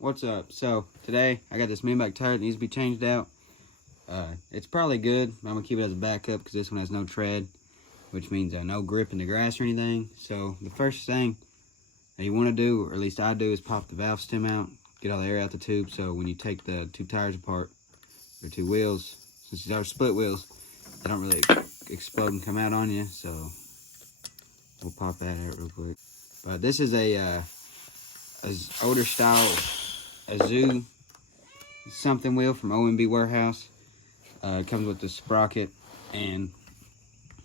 What's up? So today I got this Minbach tire that needs to be changed out. It's probably good. I'm gonna keep it as a backup because this one has no tread, which means no grip in the grass or anything. So the first thing that you want to do, or at least I do, is pop the valve stem out, get all the air out the tube. So when you take the two tires apart, or two wheels, since these are split wheels, they don't really explode and come out on you. So we'll pop that out real quick. But this is a older style Azoo something wheel from OMB Warehouse. It comes with the sprocket and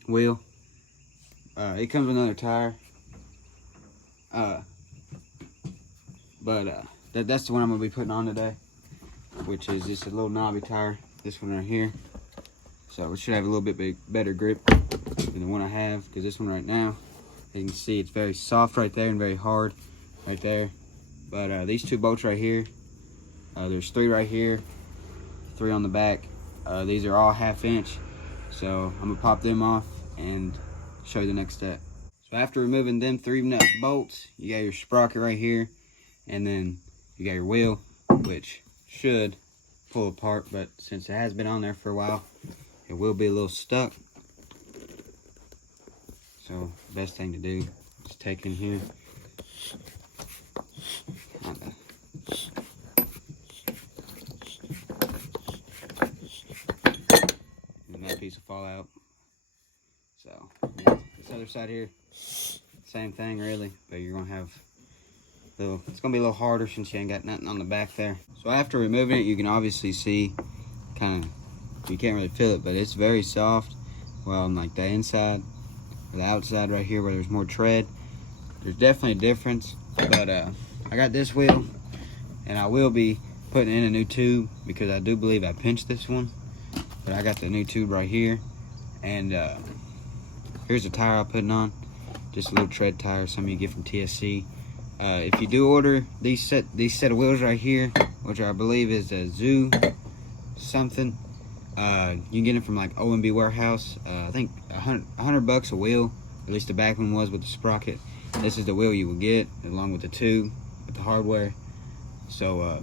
wheel. It comes with another tire. That's the one I'm going to be putting on today, which is just a little knobby tire. This one right here. So it should have a little bit better grip than the one I have, because this one right now, you can see it's very soft right there and very hard right there. But these two bolts right here, there's three right here, three on the back. These are all 1/2 inch. So I'm gonna pop them off and show you the next step. So after removing them 3 nut bolts, you got your sprocket right here, and then you got your wheel, which should pull apart, but since it has been on there for a while, it will be a little stuck. So best thing to do is take in here, and that piece will fall out. So yeah, this other side here, same thing really, but you're gonna have it's gonna be a little harder since you ain't got nothing on the back there. So after removing it, you can obviously see you can't really feel it, but it's very soft. Well, on like the inside or the outside right here where there's more tread, there's definitely a difference. But I got this wheel, and I will be putting in a new tube because I do believe I pinched this one. But I got the new tube right here, and here's the tire I'm putting on. Just a little tread tire, some of you get from TSC. If you do order these set of wheels right here, which I believe is a Azoo something, you can get them from like OMB Warehouse. I think $100 a wheel. At least the back one was with the sprocket. This is the wheel you will get along with the tube with the hardware. So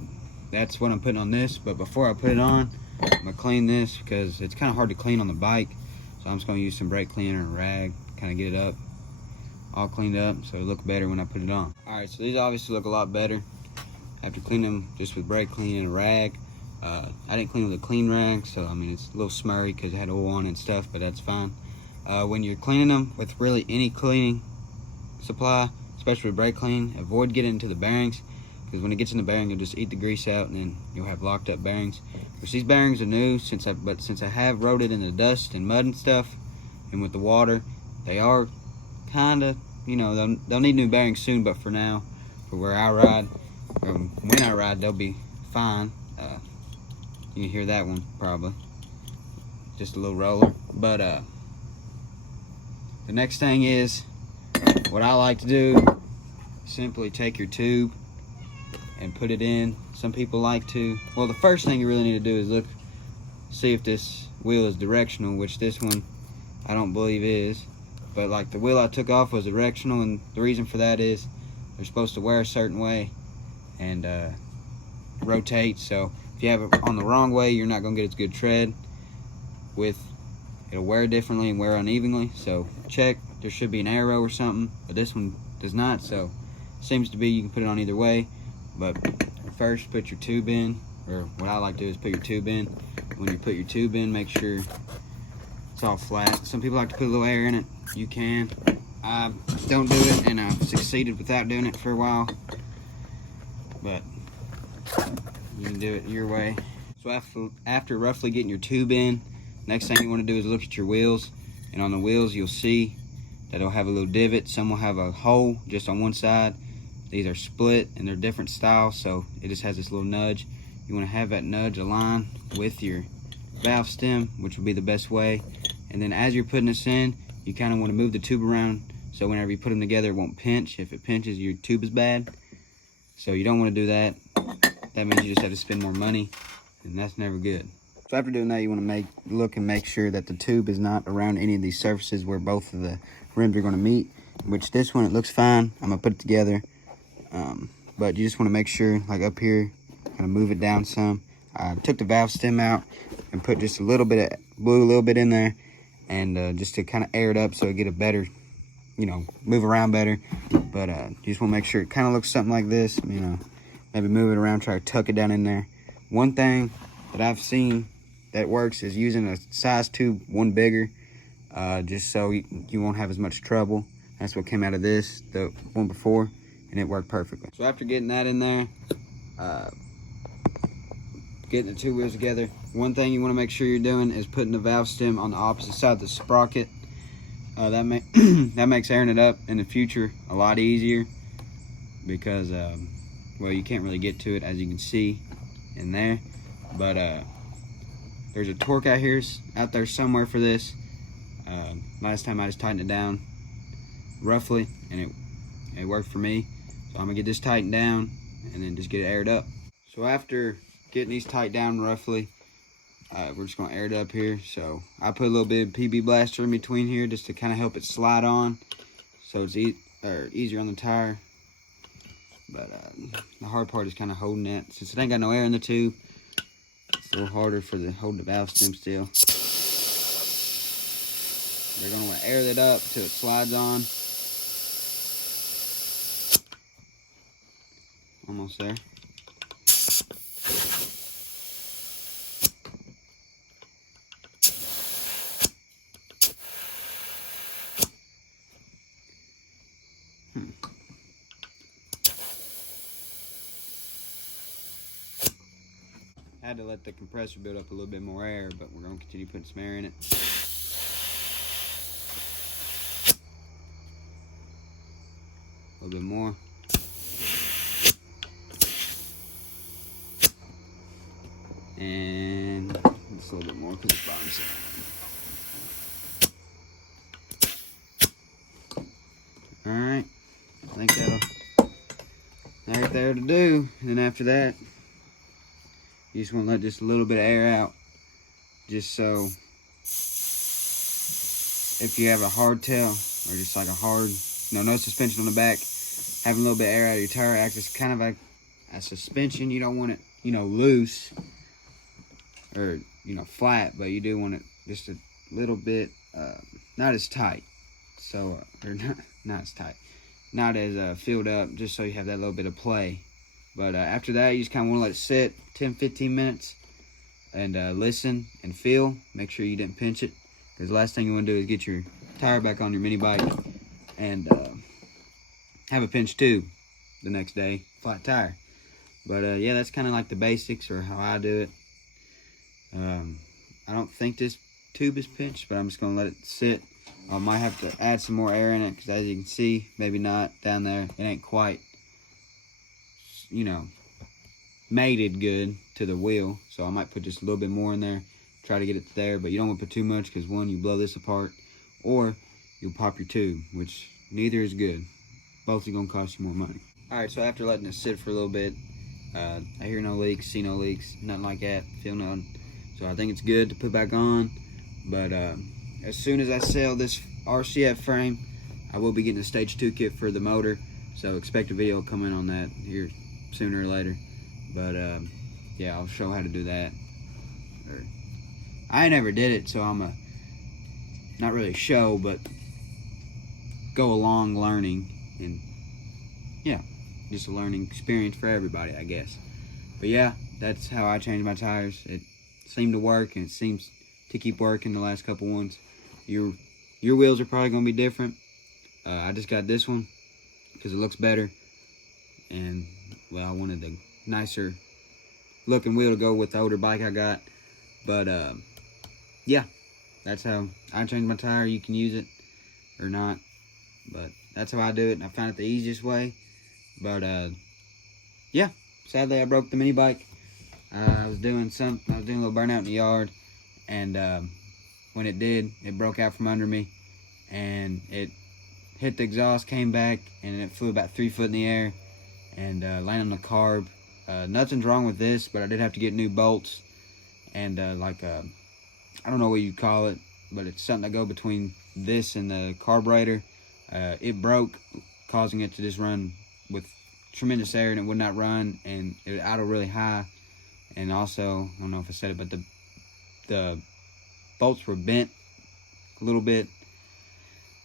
that's what I'm putting on this. But before I put it on, I'm gonna clean this because it's kind of hard to clean on the bike. So I'm just gonna use some brake cleaner and rag, kind of get it up, all cleaned up, so it look better when I put it on. All right, so these obviously look a lot better after cleaning them just with brake cleaner and a rag. I didn't clean with a clean rag, so I mean it's a little smurry because it had oil on it and stuff, but that's fine. When you're cleaning them with really any cleaning supply, especially with brake clean, avoid getting into the bearings, because when it gets in the bearing, you'll just eat the grease out, and then you'll have locked up bearings. Which these bearings are new, since I have rode it in the dust and mud and stuff, and with the water, they are kind of, they'll need new bearings soon. But for now, for where I ride, or when I ride, they'll be fine. You can hear that one probably, just a little roller. But the next thing is, what I like to do, simply take your tube and put it in. Some people like to, well, the first thing you really need to do is see if this wheel is directional, which this one I don't believe is. But like the wheel I took off was directional, and the reason for that is they're supposed to wear a certain way and rotate. So if you have it on the wrong way, you're not gonna get as good tread. It'll wear differently and wear unevenly. So check, there should be an arrow or something, but this one does not. So seems to be you can put it on either way. But first, put your tube in, or what I like to do is put your tube in. When you put your tube in, make sure it's all flat. Some people like to put a little air in it. You can. I don't do it, and I've succeeded without doing it for a while. But you can do it your way. So after roughly getting your tube in, next thing you want to do is look at your wheels. And on the wheels, you'll see that it'll have a little divot. Some will have a hole just on one side. These are split and they're different styles, so it just has this little nudge. You want to have that nudge align with your valve stem, which will be the best way. And then as you're putting this in, you kind of want to move the tube around so whenever you put them together, it won't pinch. If it pinches, your tube is bad. So you don't want to do that. That means you just have to spend more money, and that's never good. So after doing that, you want to look and make sure that the tube is not around any of these surfaces where both of the rims are going to meet. Which this one, it looks fine. I'm going to put it together. but you just want to make sure, like up here, kind of move it down some. I took the valve stem out and put just a little bit of, blew a little bit in there, and just to kind of air it up so it get a better, you know, move around better. But you just want to make sure it kind of looks something like this, you know, maybe move it around, try to tuck it down in there. One thing that I've seen that works is using a size 2, one bigger, just so you won't have as much trouble. That's what came out of this, the one before, and it worked perfectly. So after getting that in there, getting the 2 wheels together, one thing you want to make sure you're doing is putting the valve stem on the opposite side of the sprocket. That makes airing it up in the future a lot easier, because well, you can't really get to it, as you can see in there, but there's a torque out there somewhere for this. Last time I just tightened it down roughly, and it worked for me. So I'm gonna get this tightened down and then just get it aired up. So after getting these tight down roughly, we're just gonna air it up here. So I put a little bit of PB Blaster in between here just to kind of help it slide on, so it's easier on the tire. But the hard part is kind of holding it. Since it ain't got no air in the tube, it's a little harder for hold the valve stem still. They're gonna want to air that up till it slides on. Almost there. I had to let the compressor build up a little bit more air, but we're going to continue putting some air in it. A little bit more. And just a little bit more because it's bottom side. Alright, I think that'll right there to do. And then after that, you just want to let just a little bit of air out, just so if you have a hard tail or just like a hard, no suspension on the back, having a little bit of air out of your tire acts as kind of like a suspension. You don't want it, loose or flat, but you do want it just a little bit not as tight, so or not as tight, not as filled up, just so you have that little bit of play. But after that, you just kind of want to let it sit 10-15 minutes and listen and feel. Make sure you didn't pinch it, because the last thing you want to do is get your tire back on your mini bike and have a pinch tube the next day, flat tire. But yeah, that's kind of like the basics, or how I do it. I don't think this tube is pinched, but I'm just going to let it sit. I might have to add some more air in it, because as you can see, maybe not down there, it ain't quite, mated good to the wheel. So I might put just a little bit more in there, try to get it there, but you don't want to put too much, because one, you blow this apart, or you'll pop your tube, which neither is good. Both are going to cost you more money. Alright, so after letting it sit for a little bit, I hear no leaks, see no leaks, nothing like that, feel nothing. So I think it's good to put back on. But as soon as I sell this RCF frame, I will be getting a stage 2 kit for the motor. So expect a video coming on that here sooner or later. But yeah, I'll show how to do that. I never did it, so I'm not really show, but go along learning. And yeah, just a learning experience for everybody, I guess. But yeah, that's how I change my tires. It seemed to work, and it seems to keep working the last couple ones. Your wheels are probably going to be different. I just got this one because it looks better, and well, I wanted the nicer looking wheel to go with the older bike I got. But yeah, that's how I change my tire. You can use it or not, but that's how I do it, and I found it the easiest way. But yeah, sadly I broke the mini bike. I was doing a little burnout in the yard, and when it did, it broke out from under me, and it hit the exhaust, came back, and it flew about 3 foot in the air, and landed on the carb. Nothing's wrong with this, but I did have to get new bolts, and I don't know what you call it, but it's something that go between this and the carburetor. It broke, causing it to just run with tremendous air and it would not run, and it would idle really high. And also, I don't know if I said it, but the bolts were bent a little bit.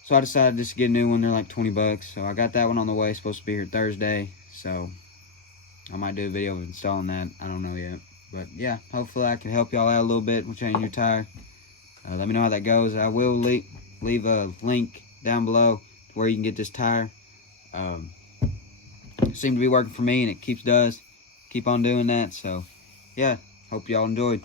So I decided just to get a new one. They're like 20 bucks. So I got that one on the way. Supposed to be here Thursday. So I might do a video of installing that. I don't know yet. But yeah, hopefully I can help y'all out a little bit with changing your tire. Let me know how that goes. I will leave a link down below to where you can get this tire. It seemed to be working for me, and it does. Keep on doing that. So yeah, hope y'all enjoyed.